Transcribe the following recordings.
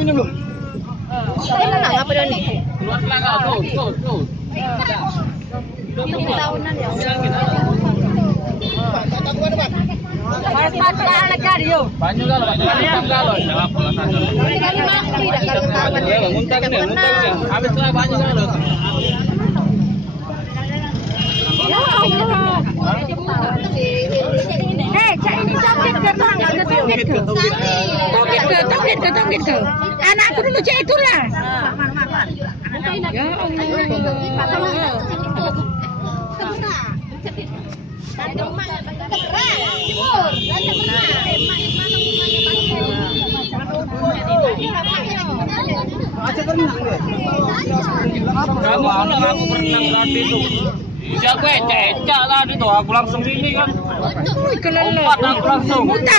minum dulu. Apa dong nih? Keluar belakang tuh. Tahunan ya. Banyak kalau jangan pola saja. Muntah nih. Habis lah banyak kalau. Ya Allah. Toket ke. Anakku dulu cek itulah. Ya Allah. Kamu aku berenang tadi tuh. Ya gue cecak tadi tuh, aku langsung sini kan. Umpat aku langsung. Muta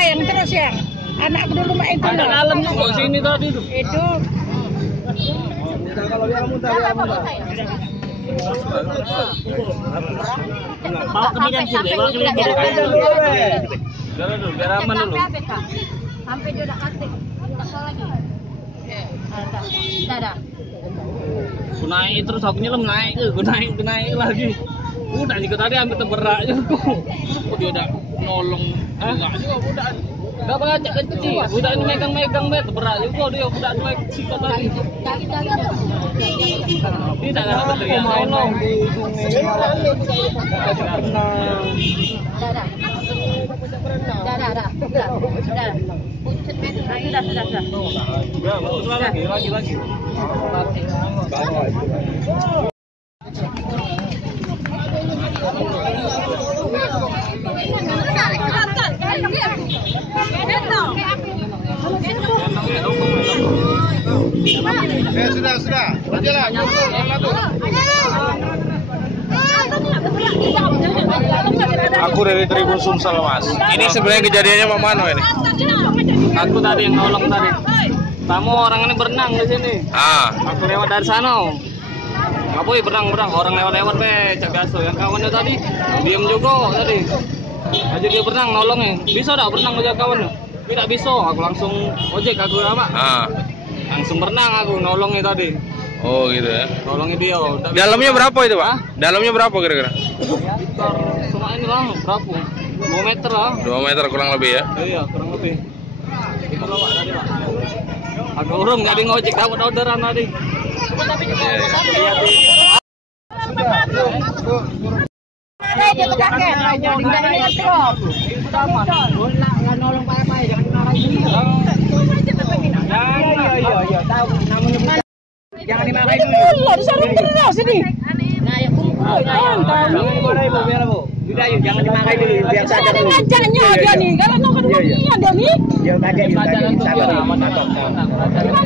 yang terus ya. Anakku dulu mak itu. Ada dalam juga sini tadi tuh. Itu. Kalau dia muntah. Bawa ke bidan juga, Biar aman dulu. Sampai dia udah kasih. Lagi. Dadah. Aku naik terus aku nyelam naik lagi. Udah juga tadi hampir terberak juga. Dia udah nolong. Enggak juga udah. Enggak ngajak kecil. Udah ini megang bet terberak juga dia udah naik situ tadi. Tidak ada teriak nolong di sungai. Dadah. Sudah. Lagi. Sudah. Berjalan. Aku dari Tribun Sumsel, Mas. Ini sebenarnya kejadiannya mana ini? Aku tadi yang nolong tadi. Kamu orang ini berenang di sini. Aku lewat dari sana. Apa berenang orang lewat cak biasa. Yang kawannya tadi diam juga tadi. Aja dia berenang nolongnya. Bisa tak berenang aja kawannya? Tidak bisa. Aku langsung ojek aku apa? Langsung berenang aku nolongnya tadi. Oh gitu ya. Nolongnya dia. Dalamnya berapa itu, Pak? Dalamnya berapa kira-kira? Cuma ini lah berapa? 2 meter lah. 2 meter kurang lebih ya? Iya kurang lebih. Itu lah Pak tadi Pak. Aku urung jadi ngojek dapat orderan tadi. Dia berjaket, jangan drop. Nolong apa-apa, jangan dimarahin. Iya, tahu namanya. Jangan dimarahin dulu. Disuruh terus sini. Nah, ya kumpul. Biar Bu. Udah yuk, jangan dimarahin dulu. Biar sadar dulu. Ngajaknya dia nih. Kalau nongkrong dia nih. Dia kaget sabar.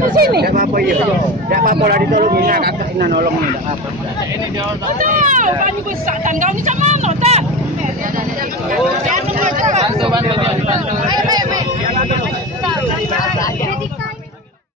Di sini. Enggak apa-apa iya. Enggak apa-apa lah ditolongin kakak nolong nih, enggak apa-apa. Ini dia. Banyak besar.